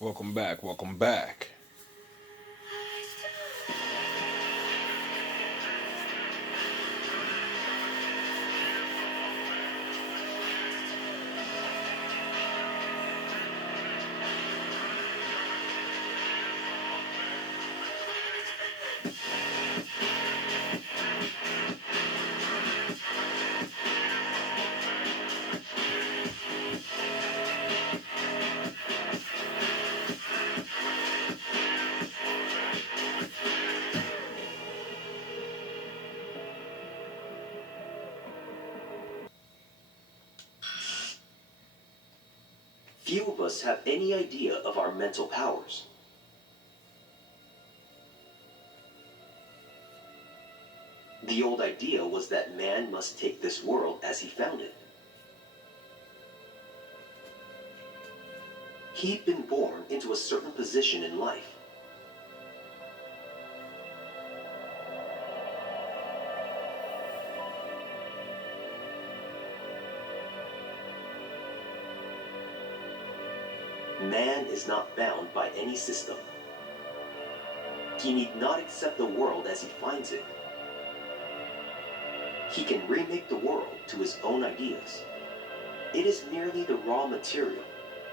Welcome back, welcome back. Few of us have any idea of our mental powers. The old idea was that man must take this world as he found it. He'd been born into a certain position in life. Man is not bound by any system. He need not accept the world as he finds it. He can remake the world to his own ideas. It is merely the raw material.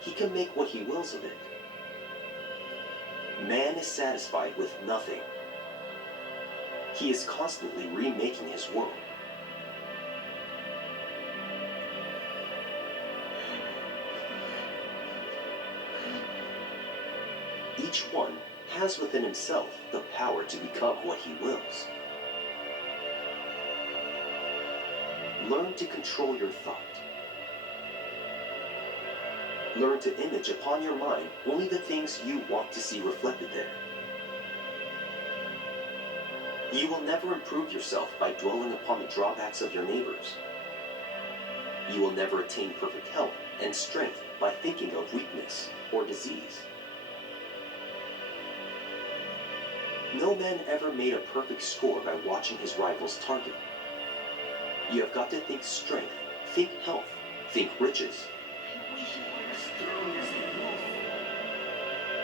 He can make what he wills of it. Man is satisfied with nothing. He is constantly remaking his world. Each one has within himself the power to become what he wills. Learn to control your thought. Learn to image upon your mind only the things you want to see reflected there. You will never improve yourself by dwelling upon the drawbacks of your neighbors. You will never attain perfect health and strength by thinking of weakness or disease. No man ever made a perfect score by watching his rivals target. You have got to think strength, think health, think riches.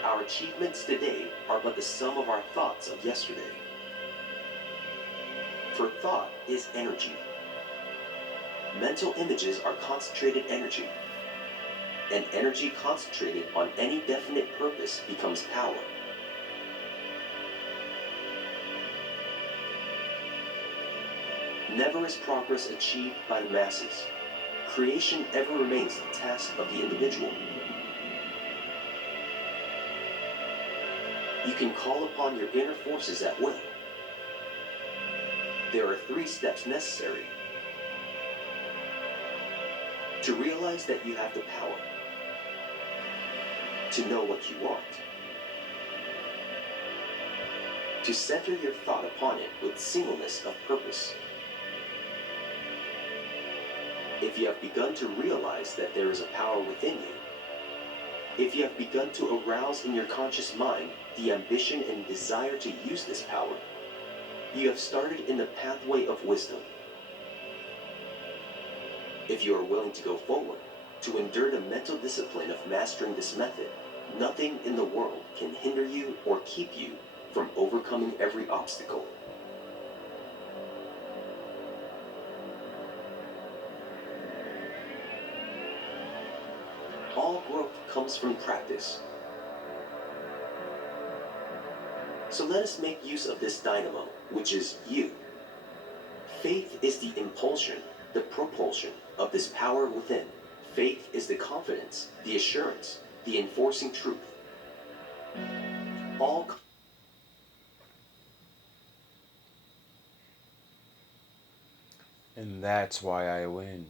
Our achievements today are but the sum of our thoughts of yesterday. For thought is energy. Mental images are concentrated energy. And energy concentrated on any definite purpose becomes power. Never is progress achieved by the masses. Creation ever remains the task of the individual. You can call upon your inner forces at will. There are 3 steps necessary to realize that you have the power, to know what you want, to center your thought upon it with singleness of purpose. If you have begun to realize that there is a power within you, if you have begun to arouse in your conscious mind the ambition and desire to use this power, you have started in the pathway of wisdom. If you are willing to go forward, to endure the mental discipline of mastering this method, nothing in the world can hinder you or keep you from overcoming every obstacle. All growth comes from practice. So let us make use of this dynamo, which is you. Faith is the impulsion, the propulsion of this power within. Faith is the confidence, the assurance, the enforcing truth. All And that's why I win.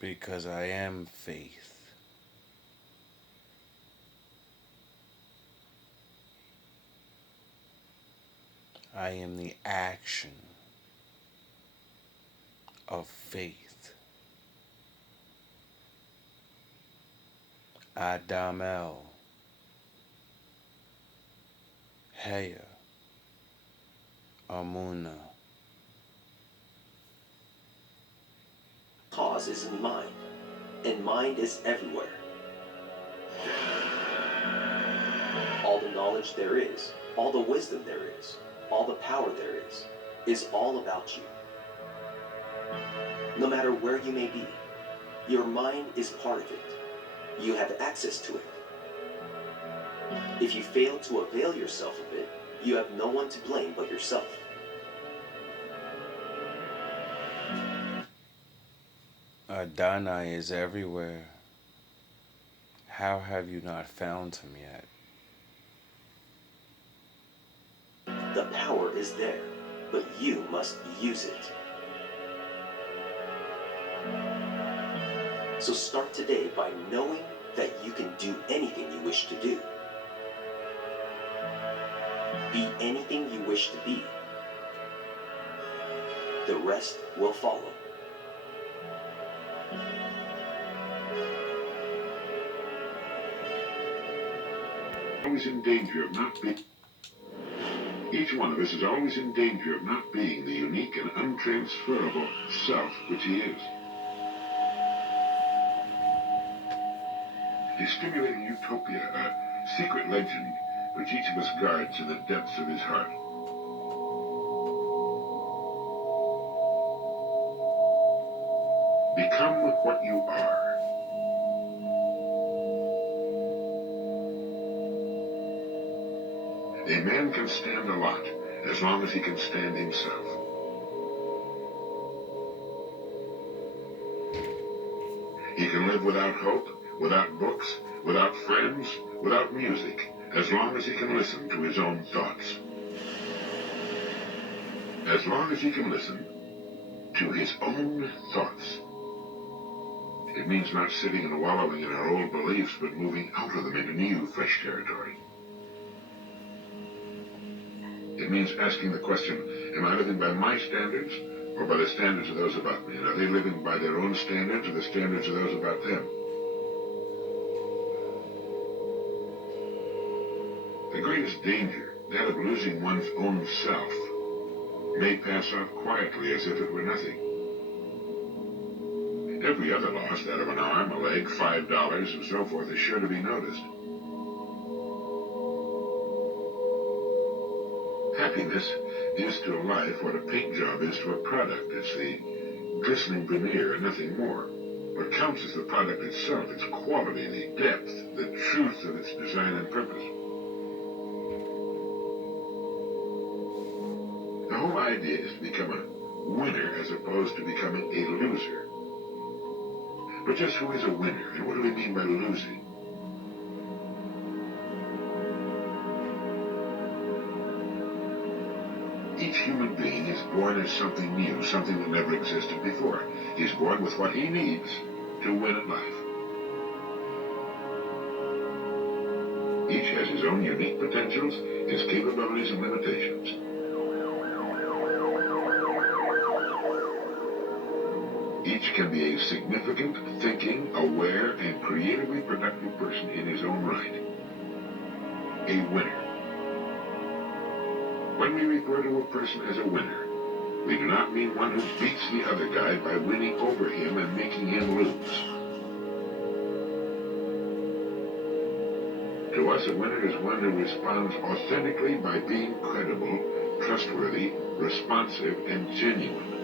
Because I am faith. I am the action of faith. Adamel. Heya. Amuna. cause is in mind. and mind is everywhere. All the knowledge there is, all the wisdom there is, all the power there is all about you. No matter where you may be, your mind is part of it. You have access to it. If you fail to avail yourself of it, you have no one to blame but yourself. Adonai is everywhere. How have you not found him yet? The power is there, but you must use it. So start today by knowing that you can do anything you wish to do. Be anything you wish to be. The rest will follow. Always in danger of not being. Each one of us is always in danger of not being the unique and untransferable self which he is. A stimulating utopia, a secret legend which each of us guards in the depths of his heart. Become what you are. A man can stand a lot as long as he can stand himself. He can live without hope, without books, without friends, without music, as long as he can listen to his own thoughts. As long as he can listen to his own thoughts. It means not sitting and wallowing in our old beliefs, but moving out of them into new, fresh territory. It means asking the question, am I living by my standards or by the standards of those about me? And are they living by their own standards or the standards of those about them? The greatest danger, that of losing one's own self, may pass off quietly as if it were nothing. Every other loss, that of an arm, a leg, $5, and so forth, is sure to be noticed. Happiness is to a life what a paint job is to a product. It's the glistening veneer and nothing more. What counts is the product itself, its quality, the depth, the truth of its design and purpose. The whole idea is to become a winner as opposed to becoming a loser. But just who is a winner, and what do we mean by losing? Each human being is born as something new, something that never existed before. He's born with what he needs to win at life. Each has his own unique potentials, his capabilities and limitations. Each can be a significant, thinking, aware, and creatively productive person in his own right. A winner. When we refer to a person as a winner, we do not mean one who beats the other guy by winning over him and making him lose. To us, a winner is one who responds authentically by being credible, trustworthy, responsive, and genuine.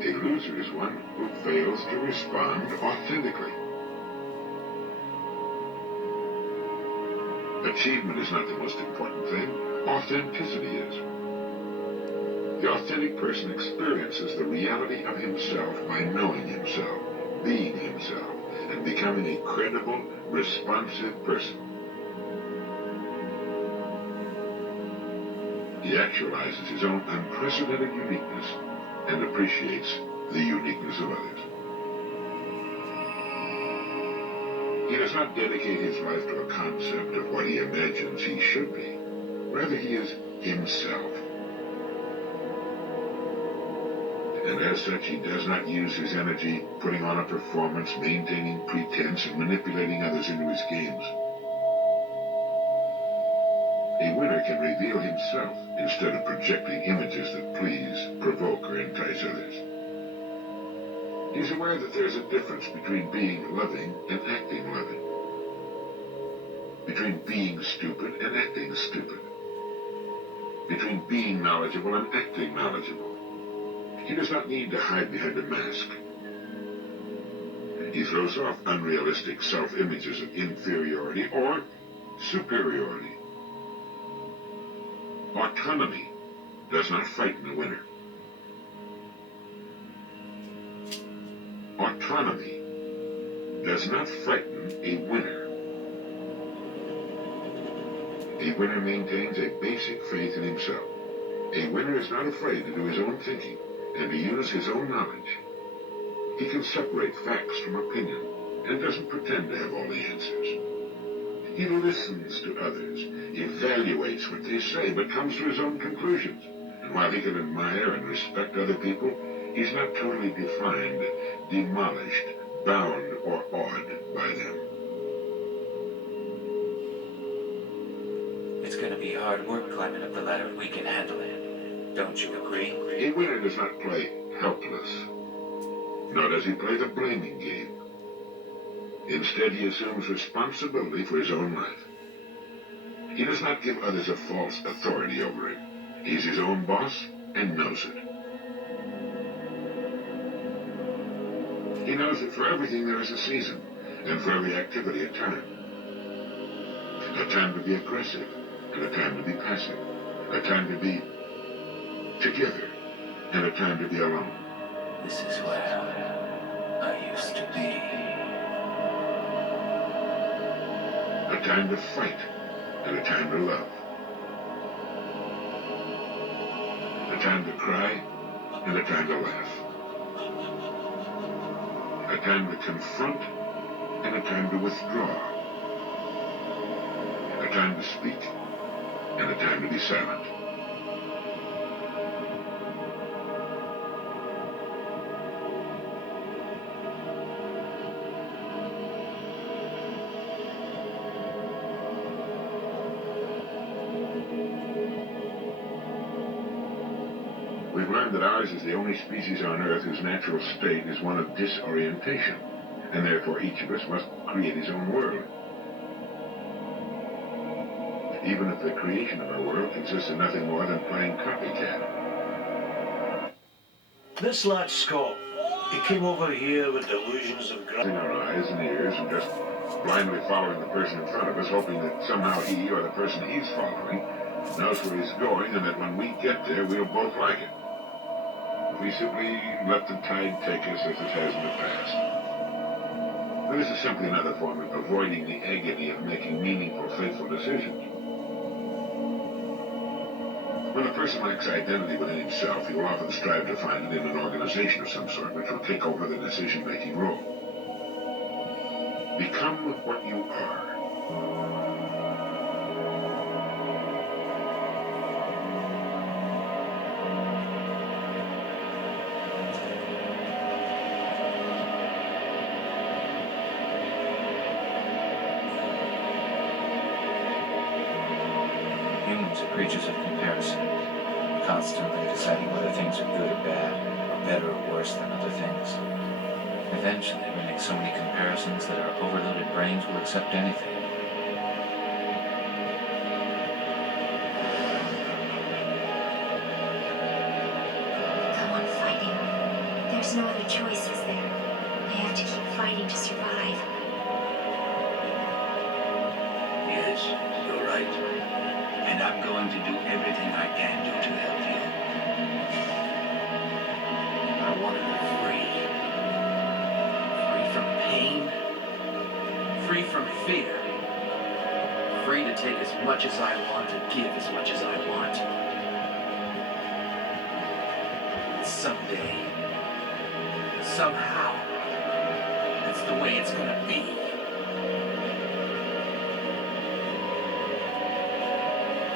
A loser is one who fails to respond authentically. Achievement is not the most important thing. Authenticity is. The authentic person experiences the reality of himself by knowing himself, being himself, and becoming a credible, responsive person. He actualizes his own unprecedented uniqueness and appreciates the uniqueness of others. He does not dedicate his life to a concept of what he imagines he should be. Rather, he is himself. And as such, he does not use his energy putting on a performance, maintaining pretense, and manipulating others into his games. A winner can reveal himself instead of projecting images that please, provoke, or entice others. He's aware that there's a difference between being loving and acting loving. Between being stupid and acting stupid. Between being knowledgeable and acting knowledgeable. He does not need to hide behind a mask. He throws off unrealistic self-images of inferiority or superiority. Autonomy does not frighten a winner. Autonomy does not frighten a winner. A winner maintains a basic faith in himself. A winner is not afraid to do his own thinking and to use his own knowledge. He can separate facts from opinion and doesn't pretend to have all the answers. He listens to others, evaluates what they say, but comes to his own conclusions. And while he can admire and respect other people, he's not totally defined, demolished, bound, or awed by them. It's going to be hard work climbing up the ladder if we can handle it. Don't you agree? A winner does not play helpless, nor does he play the blaming game. Instead, he assumes responsibility for his own life. He does not give others a false authority over him. He's his own boss and knows it. He knows that for everything there is a season, and for every activity a time. A time to be aggressive, and a time to be passive. A time to be together, and a time to be alone. This is where I used to be. A time to fight, and a time to love. A time to cry, and a time to laugh. A time to confront, and a time to withdraw. A time to speak, and a time to be silent. We've learned that ours is the only species on Earth whose natural state is one of disorientation, and therefore each of us must create his own world. Even if the creation of our world consists of nothing more than playing copycat. This lad Scott, he came over here with delusions of Closing our eyes and ears and just blindly following the person in front of us, hoping that somehow he or the person he's following knows where he's going and that when we get there, we'll both like it. We simply let the tide take us as it has in the past. But this is simply another form of avoiding the agony of making meaningful, faithful decisions. When a person lacks identity within himself, he will often strive to find it in an organization of some sort which will take over the decision-making role. Become what you are. Humans are creatures of comparison, constantly deciding whether things are good or bad, or better or worse than other things. Eventually, we make so many comparisons that our overloaded brains will accept anything. Go on fighting. There's no other choice, is there? They have to keep fighting to survive. Yes, you're right. And I'm going to do everything I can do to help you. I want to be free. Free from pain. Free from fear. Free to take as much as I want and give as much as I want. Someday, somehow, that's the way it's gonna be.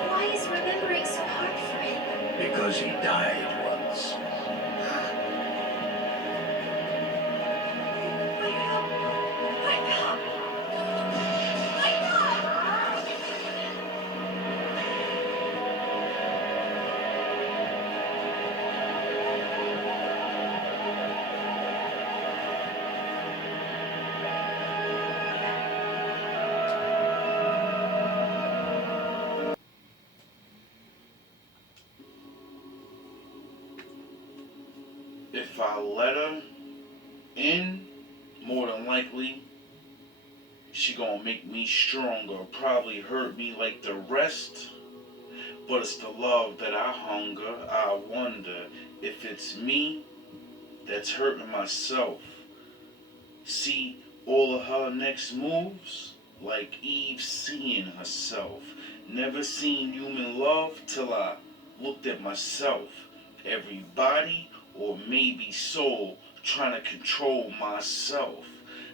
Why is remembering so hard for him? Because he died once. Wake up! Wake up! Wake up! if I let her in, more than likely, she gonna make me stronger, probably hurt me like the rest. But it's the love that I hunger. I wonder if it's me that's hurting myself. See all of her next moves, like Eve seeing herself. Never seen human love till I looked at myself. Everybody, or maybe soul, trying to control myself.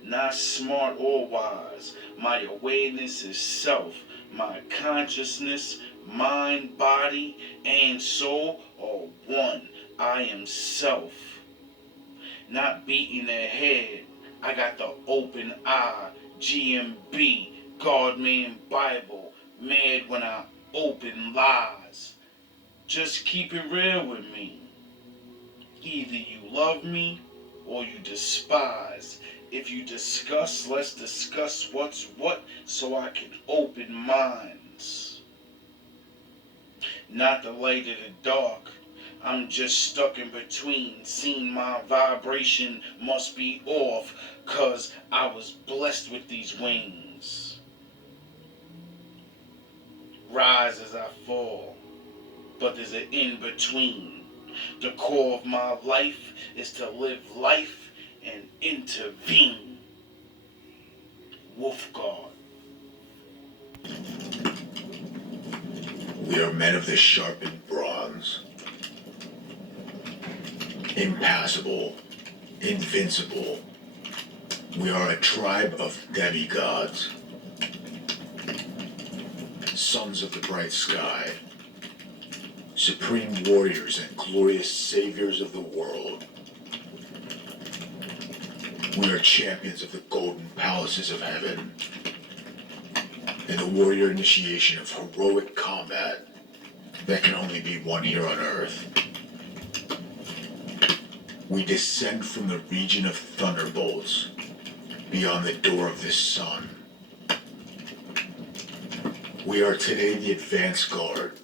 Not smart or wise. My awareness is self. My consciousness, mind, body, and soul are one. I am self. Not beating their head. I got the open eye. GMB, Godman Bible. Mad when I open lies. Just keep it real with me. Either you love me or you despise. If you discuss, let's discuss what's what so I can open minds. Not the light of the dark. I'm just stuck in between. Seen my vibration must be off, 'cause I was blessed with these wings. Rise as I fall, but there's an in-between. The core of my life is to live life and intervene. Wolf God. We are men of the sharpened bronze. Impassable, invincible. We are a tribe of demigods. Sons of the bright sky. Supreme warriors and glorious saviors of the world. We are champions of the golden palaces of heaven. And the warrior initiation of heroic combat that can only be won here on Earth. We descend from the region of thunderbolts, beyond the door of the sun. We are today the advance guard,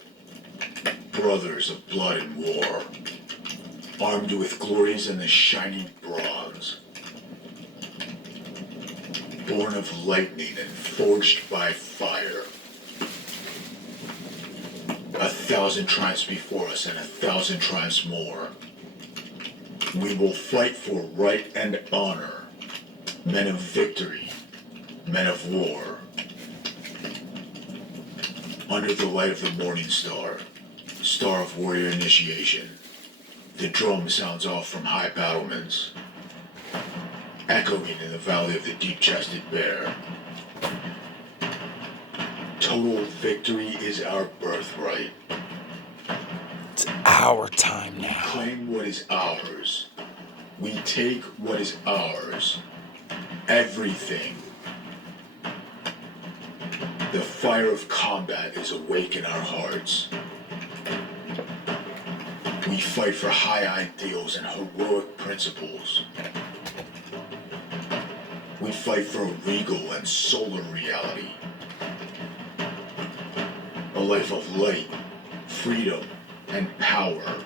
brothers of blood and war, armed with glories and the shining bronze, born of lightning and forged by fire. 1,000 triumphs before us and 1,000 triumphs more. We will fight for right and honor, men of victory, men of war. Under the light of the morning star, star of warrior initiation, the drum sounds off from high battlements, echoing in the valley of the deep-chested bear. Total victory is our birthright. It's our time We now. claim what is ours. We take what is ours. Everything. The fire of combat is awake in our hearts. We fight for high ideals and heroic principles. We fight for a regal and solar reality. A life of light, freedom, and power.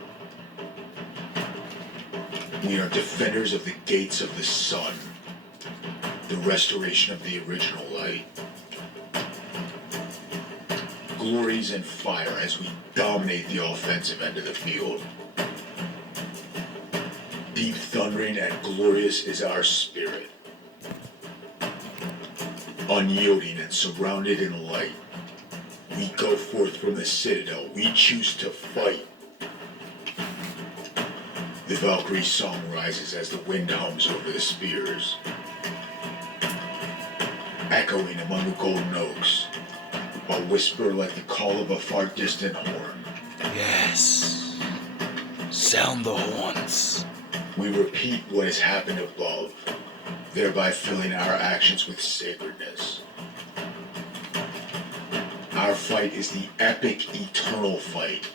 We are defenders of the gates of the sun, the restoration of the original light. Glories and fire as we dominate the offensive end of the field. Deep thundering and glorious is our spirit. Unyielding and surrounded in light. We go forth from the citadel. We choose to fight. The Valkyrie song rises as the wind hums over the spears. Echoing among the golden oaks. A whisper like the call of a far distant horn. Yes. Sound the horns. We repeat what has happened above, thereby filling our actions with sacredness. Our fight is the epic, eternal fight,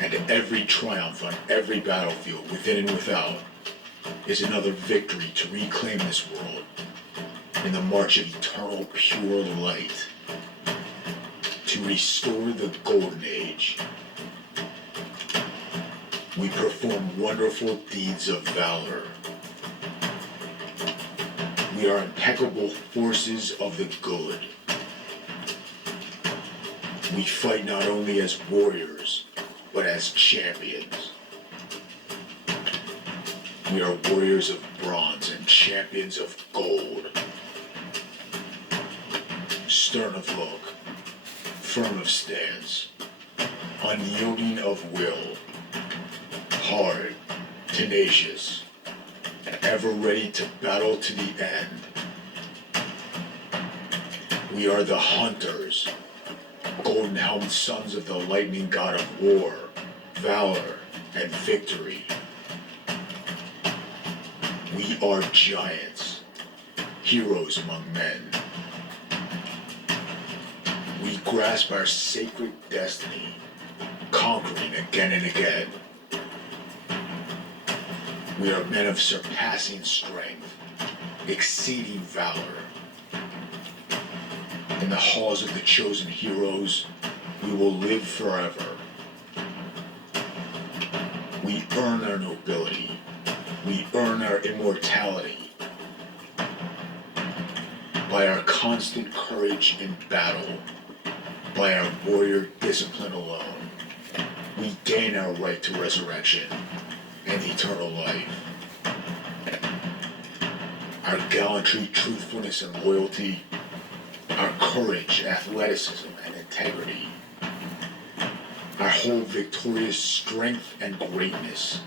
and every triumph on every battlefield, within and without, is another victory to reclaim this world in the march of eternal, pure light, to restore the golden age. We perform wonderful deeds of valor. We are impeccable forces of the good. We fight not only as warriors, but as champions. We are warriors of bronze and champions of gold. Stern of look, firm of stance, unyielding of will, hard, tenacious, ever ready to battle to the end. We are the hunters, golden-helmed sons of the lightning god of war, valor, and victory. We are giants, heroes among men. We grasp our sacred destiny, conquering again and again. We are men of surpassing strength, exceeding valor. In the halls of the chosen heroes, we will live forever. We earn our nobility. We earn our immortality. By our constant courage in battle, by our warrior discipline alone, we gain our right to resurrection and eternal life. Our gallantry, truthfulness, and loyalty, our courage, athleticism, and integrity, our whole victorious strength and greatness,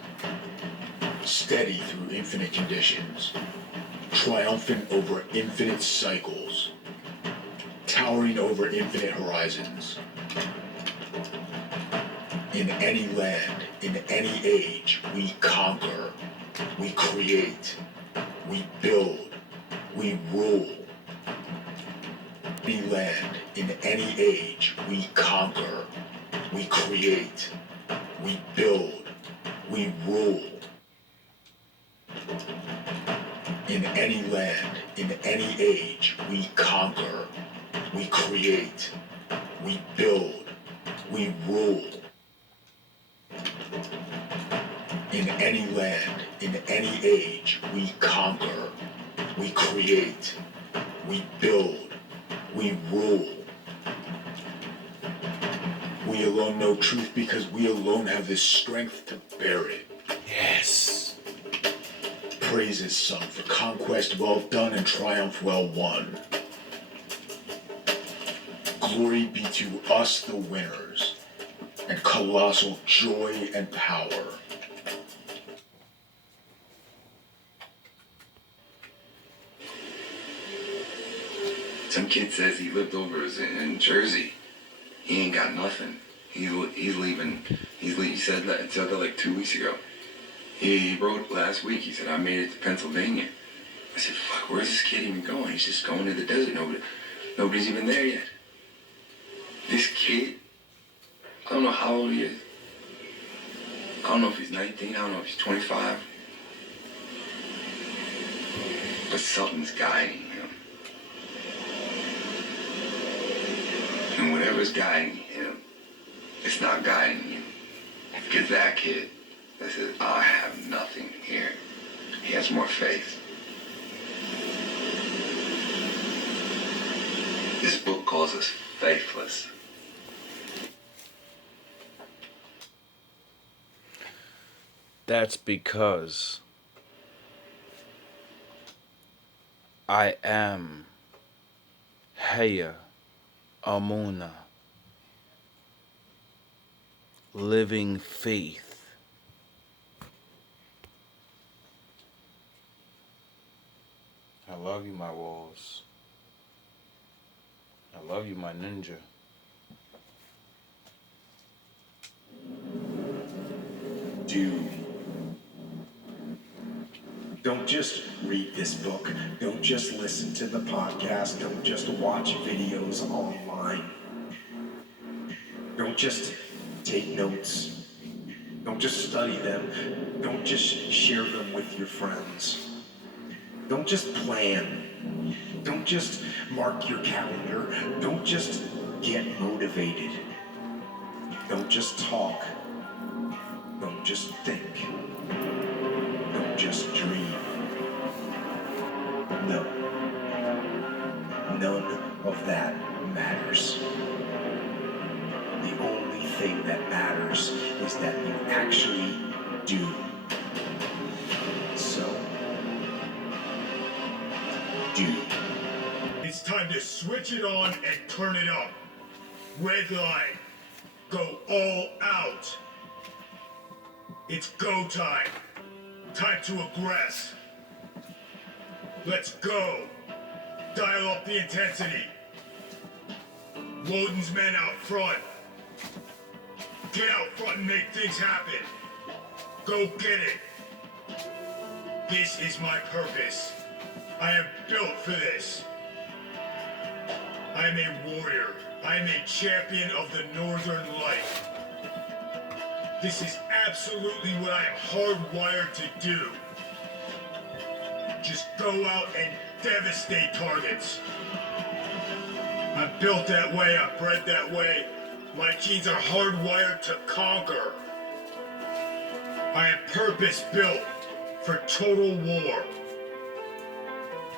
steady through infinite conditions, triumphant over infinite cycles, towering over infinite horizons. In any land, in any age, we conquer, we create, we build, we rule. Any land, in any age, we conquer, we create, we build, we rule. In any land, in any age, we conquer, we create, we build, we rule. In any land, in any age, we conquer, we create, we build, we rule. We alone know truth because we alone have the strength to bear it. Yes. Praise is sung for conquest well done and triumph well won. Glory be to us the winners, and colossal joy and power. Some kid says he lived over in Jersey. He ain't got nothing. He's leaving. He said that like 2 weeks ago. He wrote last week. He said, I made it to Pennsylvania. I said, fuck, where's this kid even going? He's just going to the desert. Nobody's even there yet. This kid, I don't know how old he is. I don't know if he's 19. I don't know if he's 25. But something's guiding him. And whatever's guiding him, it's not guiding you. Because that kid that says, I have nothing here, he has more faith. This book calls us faithless. That's because I am Haya Amuna, living faith. I love you, my walls. I love you, my ninja. Don't just read this book. Don't just listen to the podcast. Don't just watch videos online. Don't just take notes. Don't just study them. Don't just share them with your friends. Don't just plan. Don't just mark your calendar. Don't just get motivated. Don't just talk. Don't just think. Don't just dream. No. None of that matters. The only thing that matters is that you actually do. So, do. It's time to switch it on and turn it up. Red line. Go all out. It's go time. Time to aggress. Let's go. Dial up the intensity. Woden's men out front. Get out front and make things happen. Go get it. This is my purpose. I am built for this. I am a warrior. I am a champion of the Northern Light. This is absolutely what I am hardwired to do. Just go out and devastate targets. I'm built that way, I'm bred that way. My genes are hardwired to conquer. I am purpose-built for total war.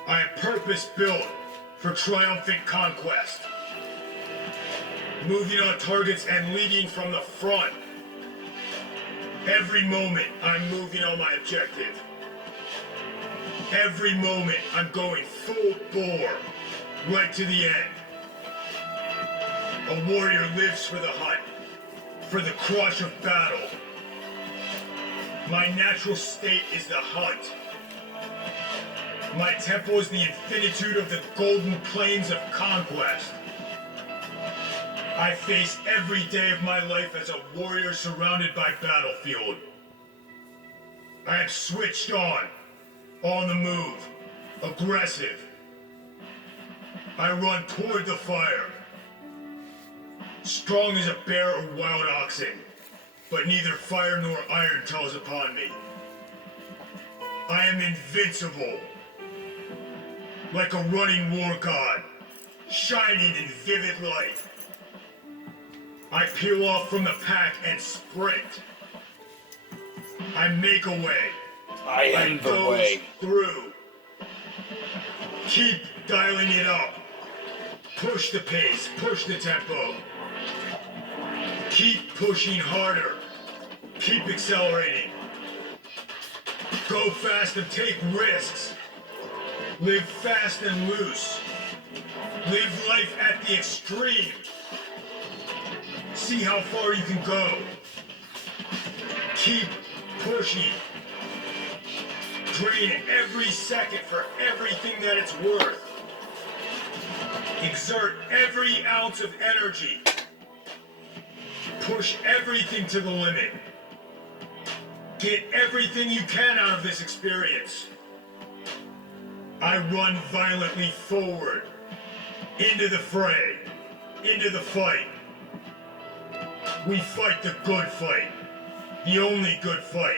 I am purpose-built for triumphant conquest. Moving on targets and leading from the front. Every moment, I'm moving on my objective. Every moment, I'm going full bore, right to the end. A warrior lives for the hunt, for the crush of battle. My natural state is the hunt. My tempo is the infinitude of the golden plains of conquest. I face every day of my life as a warrior surrounded by battlefield. I am switched on the move, aggressive. I run toward the fire. Strong as a bear or wild oxen, but neither fire nor iron tells upon me. I am invincible, like a running war god, shining in vivid light. I peel off from the pack and sprint. I make a way. I am the goes way. Through. Keep dialing it up. Push the pace, push the tempo. Keep pushing harder. Keep accelerating. Go fast and take risks. Live fast and loose. Live life at the extreme. See how far you can go. Keep pushing. Drain every second for everything that it's worth. Exert every ounce of energy. Push everything to the limit. Get everything you can out of this experience. I run violently forward, into the fray, into the fight. We fight the good fight, the only good fight.